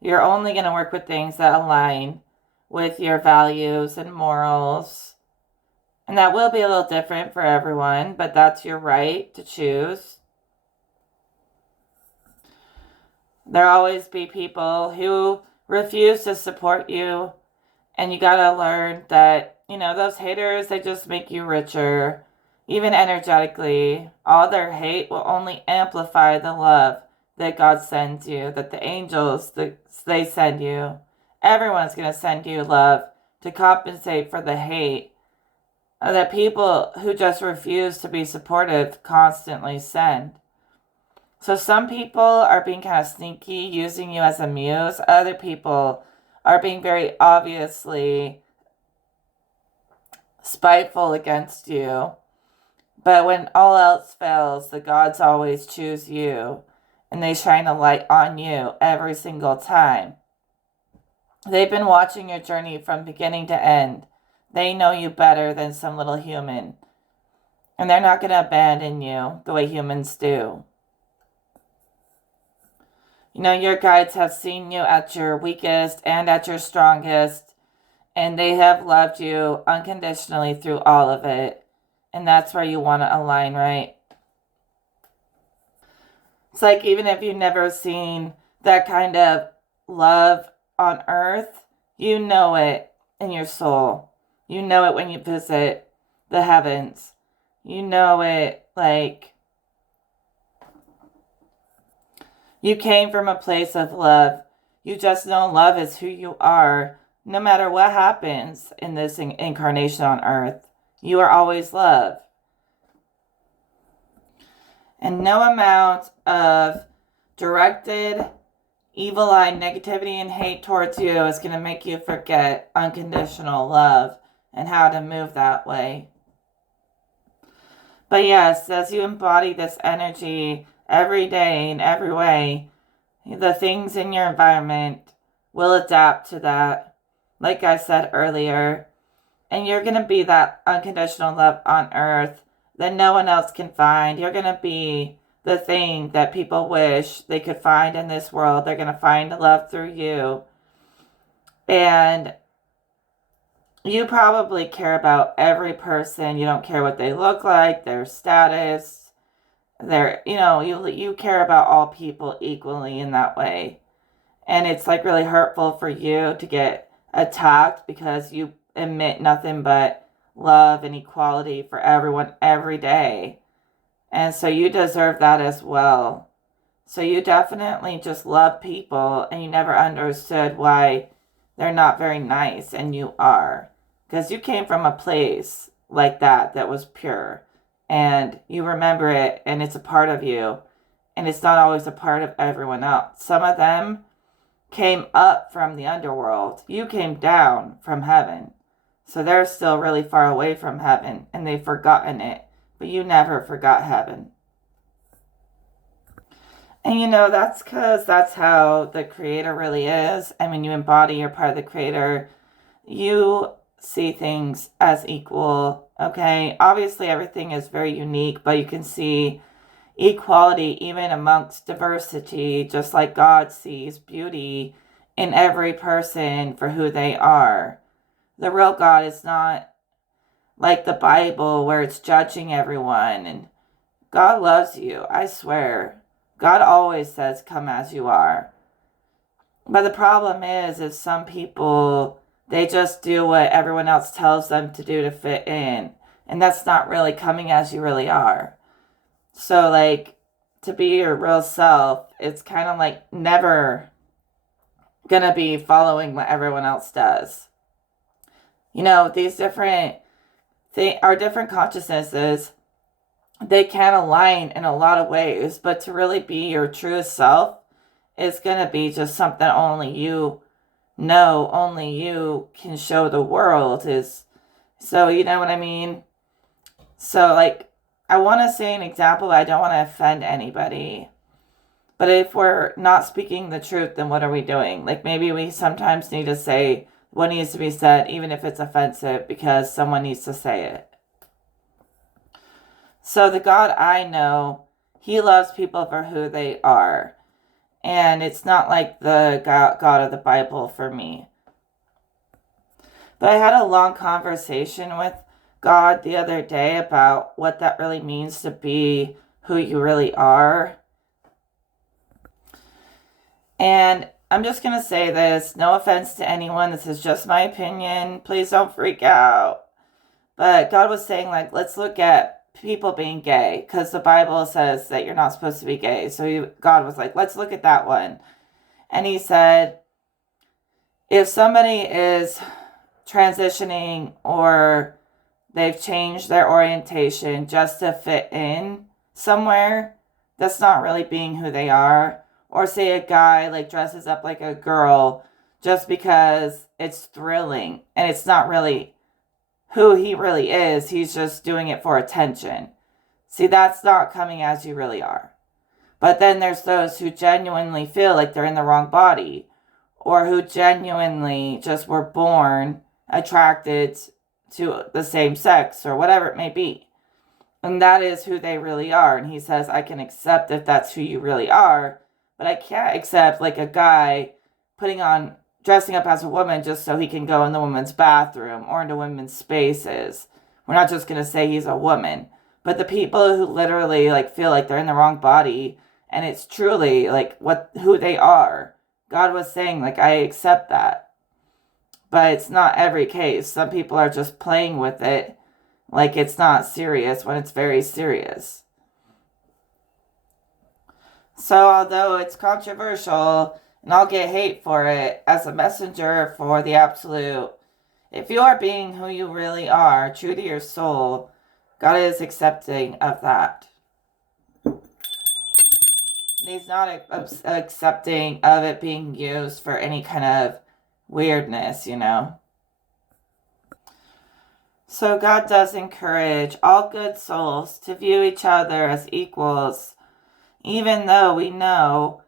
You're only going to work with things that align with your values and morals. And that will be a little different for everyone, but that's your right to choose. There'll always be people who refuse to support you, and you gotta learn that, you know, those haters, they just make you richer. Even energetically, all their hate will only amplify the love that God sends you, that the angels, they send you. Everyone's going to send you love to compensate for the hate that people who just refuse to be supportive constantly send. So some people are being kind of sneaky, using you as a muse. Other people are being very obviously spiteful against you. But when all else fails, the gods always choose you, and they shine a light on you every single time. They've been watching your journey from beginning to end. They know you better than some little human, and they're not going to abandon you the way humans do. You know, your guides have seen you at your weakest and at your strongest, and they have loved you unconditionally through all of it. And that's where you want to align, right? It's like even if you've never seen that kind of love on earth, you know it in your soul. You know it when you visit the heavens. You know it like you came from a place of love. You just know love is who you are, no matter what happens in this incarnation on earth. You are always love. And no amount of directed evil eye negativity and hate towards you is going to make you forget unconditional love and how to move that way. But yes, as you embody this energy every day in every way, the things in your environment will adapt to that. like I said earlier. And you're going to be that unconditional love on earth that no one else can find. You're going to be the thing that people wish they could find in this world. They're going to find love through you. And you probably care about every person. You don't care what they look like, their status, you care about all people equally in that way. And it's like really hurtful for you to get attacked because you emit nothing but love and equality for everyone every day. And so you deserve that as well. So you definitely just love people, and you never understood why they're not very nice, and you are. Because you came from a place like that was pure. And you remember it, and it's a part of you. And it's not always a part of everyone else. Some of them came up from the underworld. You came down from heaven. So they're still really far away from heaven, and they've forgotten it. But you never forgot heaven. And that's because that's how the Creator really is. And when you embody your part of the Creator, you see things as equal, okay? Obviously, everything is very unique, but you can see equality even amongst diversity, just like God sees beauty in every person for who they are. The real God is not like the Bible where it's judging everyone. And God loves you, I swear. God always says, come as you are. But the problem is some people, they just do what everyone else tells them to do to fit in. And that's not really coming as you really are. So, like, to be your real self, it's kind of like never gonna be following what everyone else does. These different different consciousnesses, they can align in a lot of ways, but to really be your truest self is going to be just something only you know, only you can show the world. So you know what I mean? So, like, I want to say an example, but I don't want to offend anybody. But if we're not speaking the truth, then what are we doing? Like, maybe we sometimes need to say what needs to be said, even if it's offensive, because someone needs to say it. So the God I know, he loves people for who they are. And it's not like the God of the Bible for me. But I had a long conversation with God the other day about what that really means to be who you really are. And I'm just going to say this, no offense to anyone, this is just my opinion, please don't freak out. But God was saying, like, let's look at people being gay, because the Bible says that you're not supposed to be gay. So God was like, let's look at that one. And he said, if somebody is transitioning or they've changed their orientation just to fit in somewhere, that's not really being who they are. Or say a guy like dresses up like a girl just because it's thrilling and it's not really who he really is. He's just doing it for attention. See, that's not coming as you really are. But then there's those who genuinely feel like they're in the wrong body, or who genuinely just were born attracted to the same sex or whatever it may be. And that is who they really are. And he says, I can accept if that's who you really are, but I can't accept like a guy dressing up as a woman just so he can go in the women's bathroom or into women's spaces. We're not just going to say he's a woman. But the people who literally like feel like they're in the wrong body and it's truly like who they are. God was saying, like, I accept that. But it's not every case. Some people are just playing with it like it's not serious when it's very serious. So although it's controversial, and I'll get hate for it, as a messenger for the absolute, if you are being who you really are, true to your soul, God is accepting of that. He's not accepting of it being used for any kind of weirdness, So God does encourage all good souls to view each other as equals, even though we know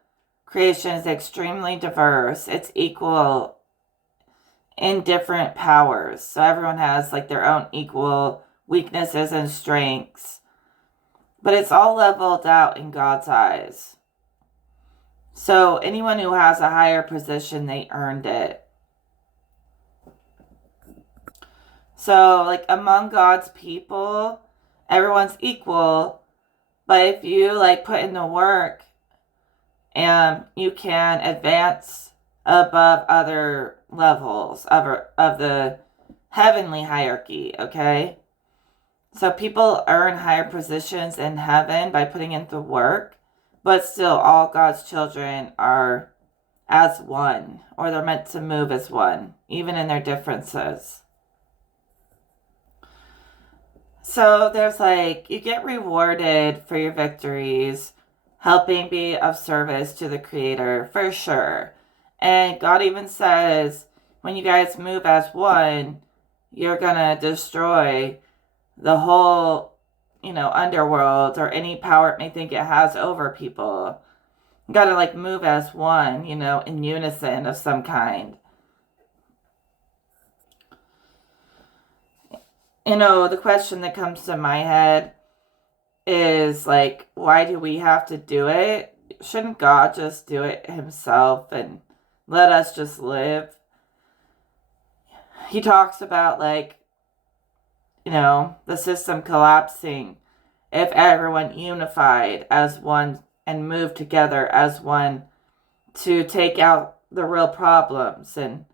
creation is extremely diverse. It's equal in different powers. So everyone has like their own equal weaknesses and strengths. But it's all leveled out in God's eyes. So anyone who has a higher position, they earned it. So like among God's people, everyone's equal. But if you like put in the work, and you can advance above other levels of the heavenly hierarchy, okay? So people earn higher positions in heaven by putting in the work, but still all God's children are as one, or they're meant to move as one, even in their differences. So there's like, you get rewarded for your victories, helping be of service to the Creator, for sure. And God even says, when you guys move as one, you're gonna destroy the whole, underworld or any power it may think it has over people. You gotta like move as one, in unison of some kind. The question that comes to my head is like, why do we have to do it? Shouldn't God just do it himself and let us just live? He talks about like, the system collapsing if everyone unified as one and moved together as one to take out the real problems and,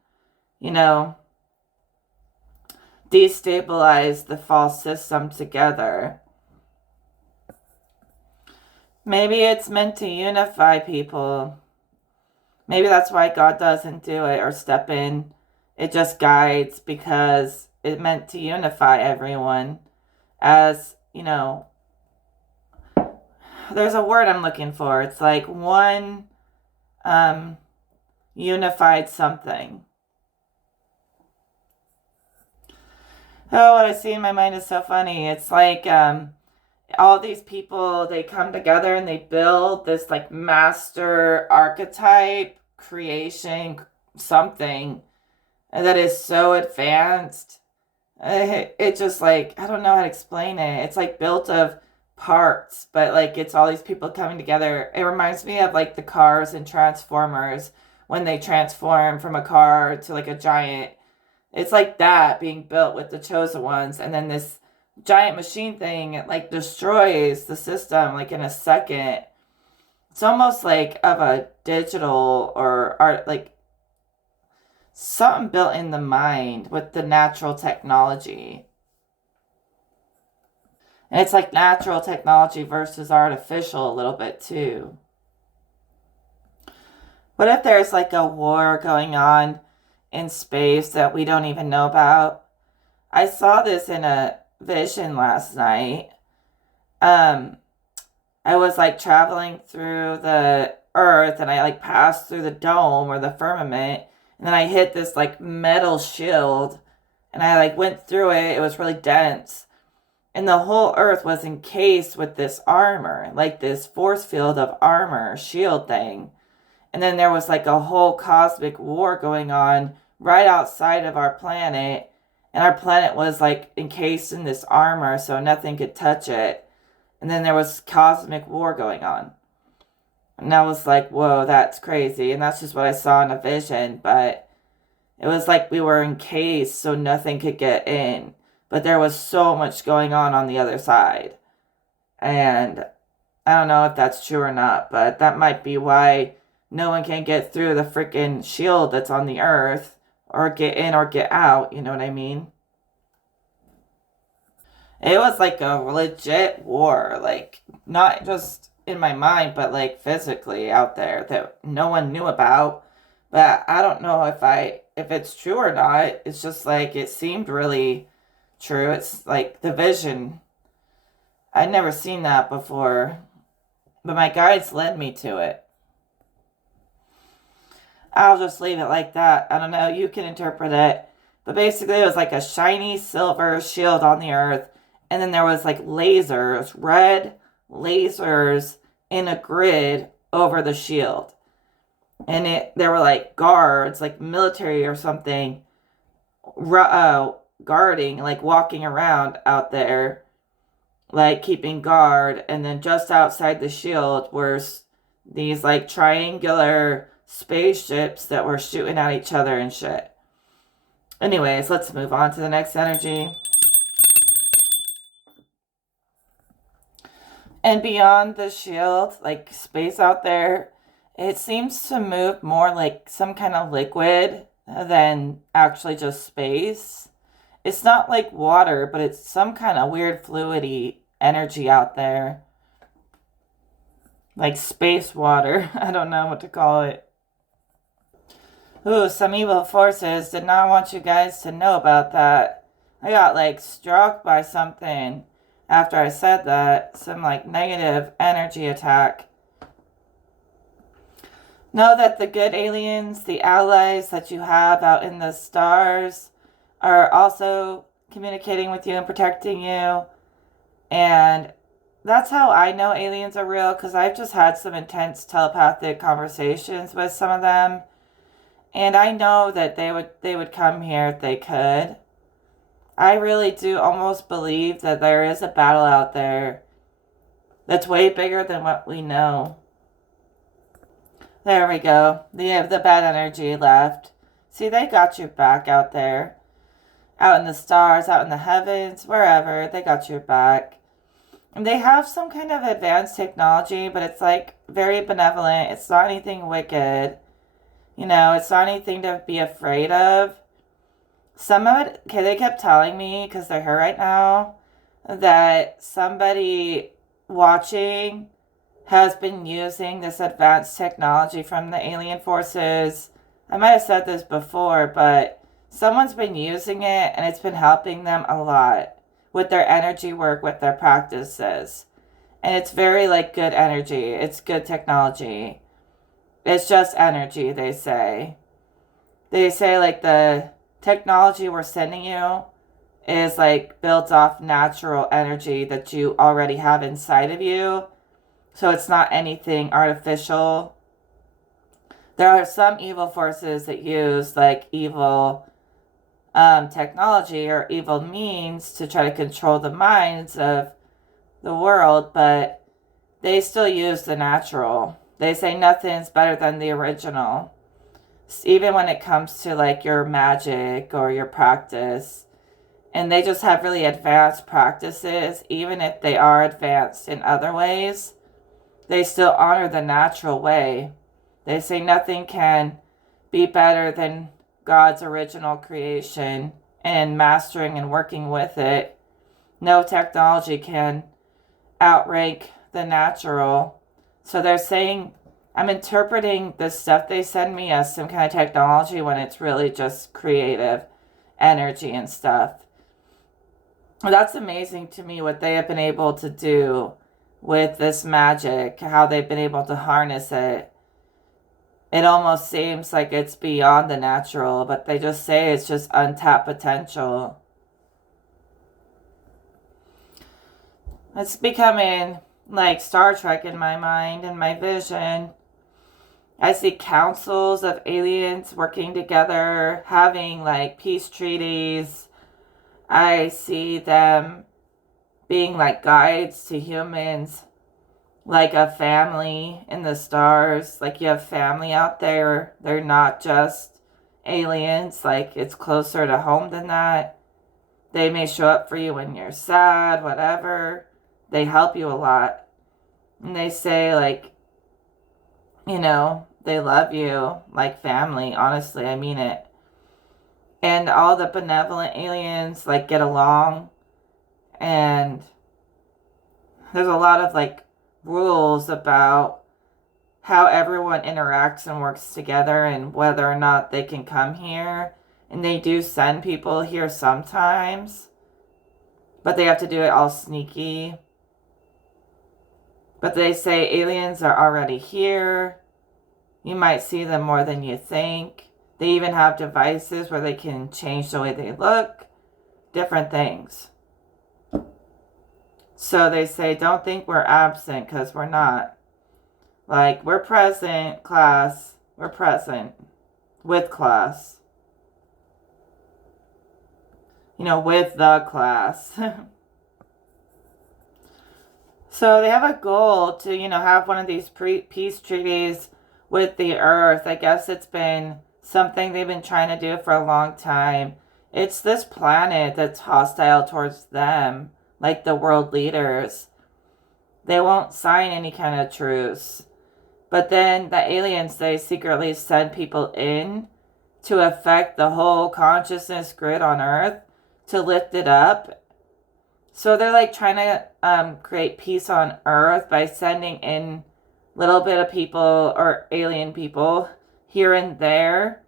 destabilize the false system together. Maybe it's meant to unify people. Maybe that's why God doesn't do it or step in. It just guides because it meant to unify everyone as, there's a word I'm looking for. It's like one unified something. Oh, what I see in my mind is so funny. It's like all these people, they come together and they build this like master archetype creation something that is so advanced. It just like, I don't know how to explain it. It's like built of parts, but like it's all these people coming together. It reminds me of like the cars and Transformers when they transform from a car to like a giant. It's like that being built with the chosen ones, and then this giant machine thing, it like destroys the system like in a second. It's almost like of a digital or art, like something built in the mind with the natural technology. And it's like natural technology versus artificial a little bit too. What if there's like a war going on in space that we don't even know about? I saw this in a vision last night. I was like traveling through the earth and I like passed through the dome or the firmament, and then I hit this like metal shield and I like went through it. It was really dense. And the whole earth was encased with this armor, like this force field of armor shield thing. And then there was like a whole cosmic war going on right outside of our planet. And our planet was like encased in this armor so nothing could touch it. And then there was cosmic war going on. And I was like, whoa, that's crazy. And that's just what I saw in a vision. But it was like we were encased so nothing could get in. But there was so much going on the other side. And I don't know if that's true or not, but that might be why no one can get through the freaking shield that's on the earth or get in or get out, you know what I mean? It was like a legit war, like not just in my mind, but like physically out there that no one knew about. But I don't know if it's true or not. It's just like it seemed really true. It's like the vision. I'd never seen that before, but my guides led me to it. I'll just leave it like that. I don't know. You can interpret it. But basically, it was like a shiny silver shield on the earth. And then there was like lasers, red lasers in a grid over the shield. And there were like guards, like military or something, guarding, like walking around out there, like keeping guard. And then just outside the shield were these like triangular spaceships that were shooting at each other and shit. Anyways, let's move on to the next energy. And beyond the shield, like space out there, it seems to move more like some kind of liquid than actually just space. It's not like water, but it's some kind of weird fluidy energy out there. Like space water. I don't know what to call it. Ooh, some evil forces did not want you guys to know about that. I got like struck by something after I said that. Some like negative energy attack. Know that the good aliens, the allies that you have out in the stars, are also communicating with you and protecting you. And that's how I know aliens are real, because I've just had some intense telepathic conversations with some of them. And I know that they would come here if they could. I really do almost believe that there is a battle out there that's way bigger than what we know. There we go. The bad energy left. See, they got your back out there. Out in the stars, out in the heavens, wherever. They got your back. And they have some kind of advanced technology, but it's like very benevolent. It's not anything wicked. You know, it's not anything to be afraid of. Some of it, okay, they kept telling me, because they're here right now, that somebody watching has been using this advanced technology from the alien forces. I might have said this before, but someone's been using it and it's been helping them a lot with their energy work, with their practices. And it's very like good energy. It's good technology. It's just energy, they say. They say like the technology we're sending you is like built off natural energy that you already have inside of you. So it's not anything artificial. There are some evil forces that use like evil technology or evil means to try to control the minds of the world, but they still use the natural. They say nothing's better than the original. Even when it comes to like your magic or your practice. And they just have really advanced practices, even if they are advanced in other ways. They still honor the natural way. They say nothing can be better than God's original creation, and mastering and working with it. No technology can outrank the natural. So they're saying, I'm interpreting the stuff they send me as some kind of technology when it's really just creative energy and stuff. That's amazing to me what they have been able to do with this magic, how they've been able to harness it. It almost seems like it's beyond the natural, but they just say it's just untapped potential. It's becoming like Star Trek in my mind and my vision. I see councils of aliens working together, having like peace treaties. I see them being like guides to humans, like a family in the stars. Like you have family out there. They're not just aliens. Like it's closer to home than that. They may show up for you when you're sad, whatever. They help you a lot. And they say like, you know, they love you like family. Honestly, I mean it. And all the benevolent aliens like get along. And there's a lot of like rules about how everyone interacts and works together and whether or not they can come here. And they do send people here sometimes, but they have to do it all sneaky. But they say aliens are already here. You might see them more than you think. They even have devices where they can change the way they look. Different things. So they say, don't think we're absent, because we're not. Like, we're present, class. We're present with class. with the class. So they have a goal to, have one of these peace treaties with the earth. I guess it's been something they've been trying to do for a long time. It's this planet that's hostile towards them, like the world leaders. They won't sign any kind of truce. But then the aliens, they secretly send people in to affect the whole consciousness grid on Earth, to lift it up. So they're like trying to create peace on Earth by sending in little bit of people or alien people here and there.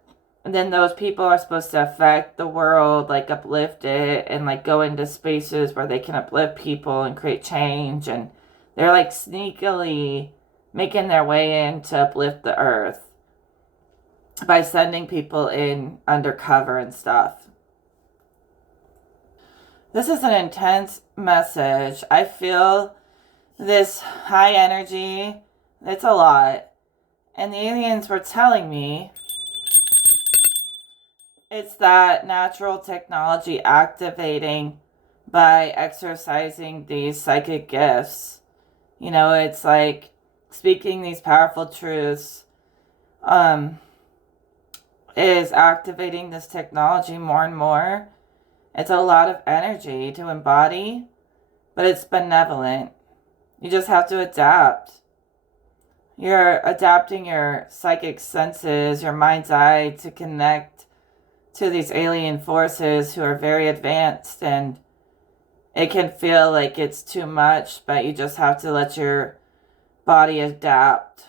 And then those people are supposed to affect the world, like uplift it, and like go into spaces where they can uplift people and create change. And they're like sneakily making their way in to uplift the earth by sending people in undercover and stuff. This is an intense message. I feel this high energy. It's a lot. And the aliens were telling me it's that natural technology activating by exercising these psychic gifts. It's like speaking these powerful truths is activating this technology more and more. It's a lot of energy to embody, but it's benevolent. You just have to adapt. You're adapting your psychic senses, your mind's eye, to connect to these alien forces who are very advanced, and it can feel like it's too much, but you just have to let your body adapt.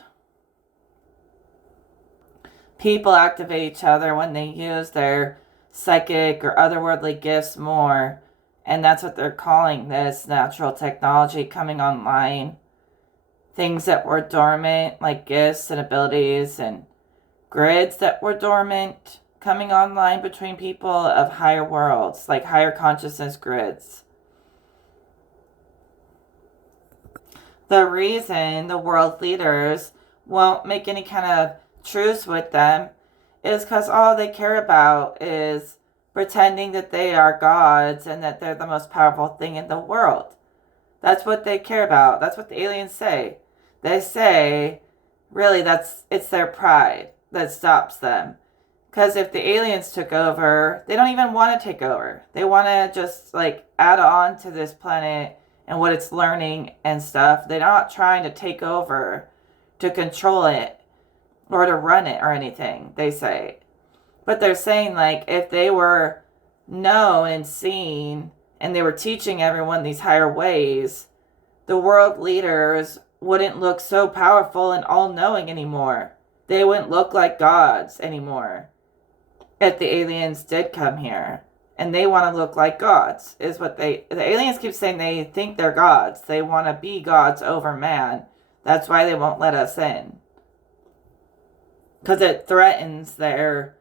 People activate each other when they use their psychic or otherworldly gifts more, and that's what they're calling this natural technology coming online. Things that were dormant, like gifts and abilities and grids that were dormant, coming online between people of higher worlds, like higher consciousness grids. The reason the world leaders won't make any kind of truce with them is because all they care about is pretending that they are gods and that they're the most powerful thing in the world. That's what they care about. That's what the aliens say. They say, really, it's their pride that stops them. Because if the aliens took over, they don't even want to take over. They want to just like add on to this planet and what it's learning and stuff. They're not trying to take over, to control it, or to run it or anything, they say. But they're saying, like, if they were known and seen and they were teaching everyone these higher ways, the world leaders wouldn't look so powerful and all-knowing anymore. They wouldn't look like gods anymore. If the aliens did come here and they want to look like gods, is what the aliens keep saying. They think they're gods. They want to be gods over man. That's why they won't let us in. Because it threatens their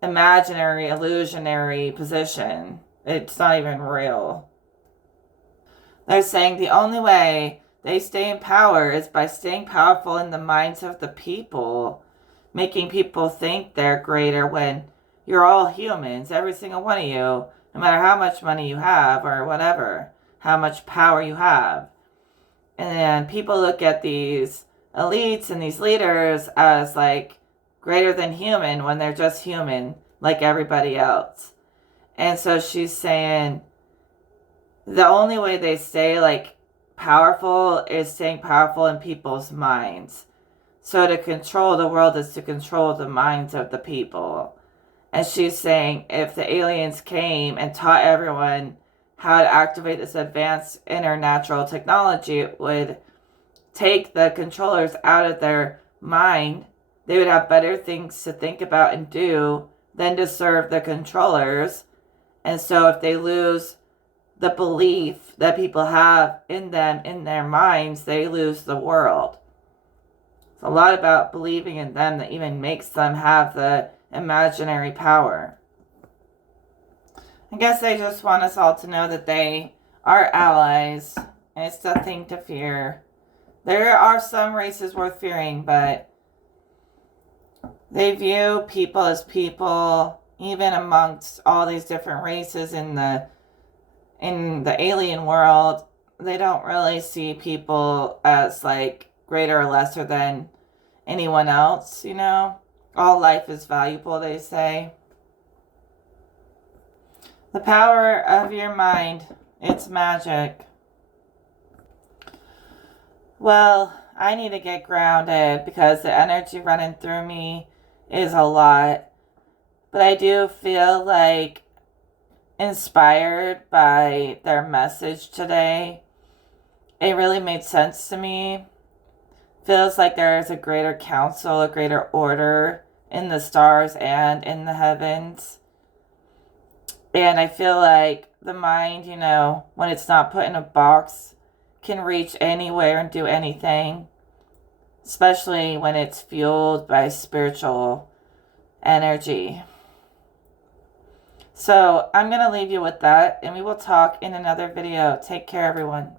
imaginary, illusionary position. It's not even real. They're saying the only way they stay in power is by staying powerful in the minds of the people, making people think they're greater when you're all humans, every single one of you, no matter how much money you have or whatever, how much power you have. And then people look at these elites and these leaders as like greater than human when they're just human like everybody else. And so she's saying the only way they stay like powerful is staying powerful in people's minds. So to control the world is to control the minds of the people. And she's saying if the aliens came and taught everyone how to activate this advanced internatural technology, it would take the controllers out of their mind. They would have better things to think about and do than to serve the controllers. And so if they lose the belief that people have in them, in their minds, they lose the world. It's a lot about believing in them that even makes them have the imaginary power. I guess they just want us all to know that they are allies, and it's nothing to fear. There are some races worth fearing, but they view people as people, even amongst all these different races in the alien world, they don't really see people as like greater or lesser than anyone else, you know? All life is valuable, they say. The power of your mind, it's magic. Well, I need to get grounded because the energy running through me is a lot. But I do feel like inspired by their message today. It really made sense to me. Feels like there is a greater council, a greater order in the stars and in the heavens. And I feel like the mind, you know, when it's not put in a box, can reach anywhere and do anything, especially when it's fueled by spiritual energy. So I'm going to leave you with that, and we will talk in another video. Take care, everyone.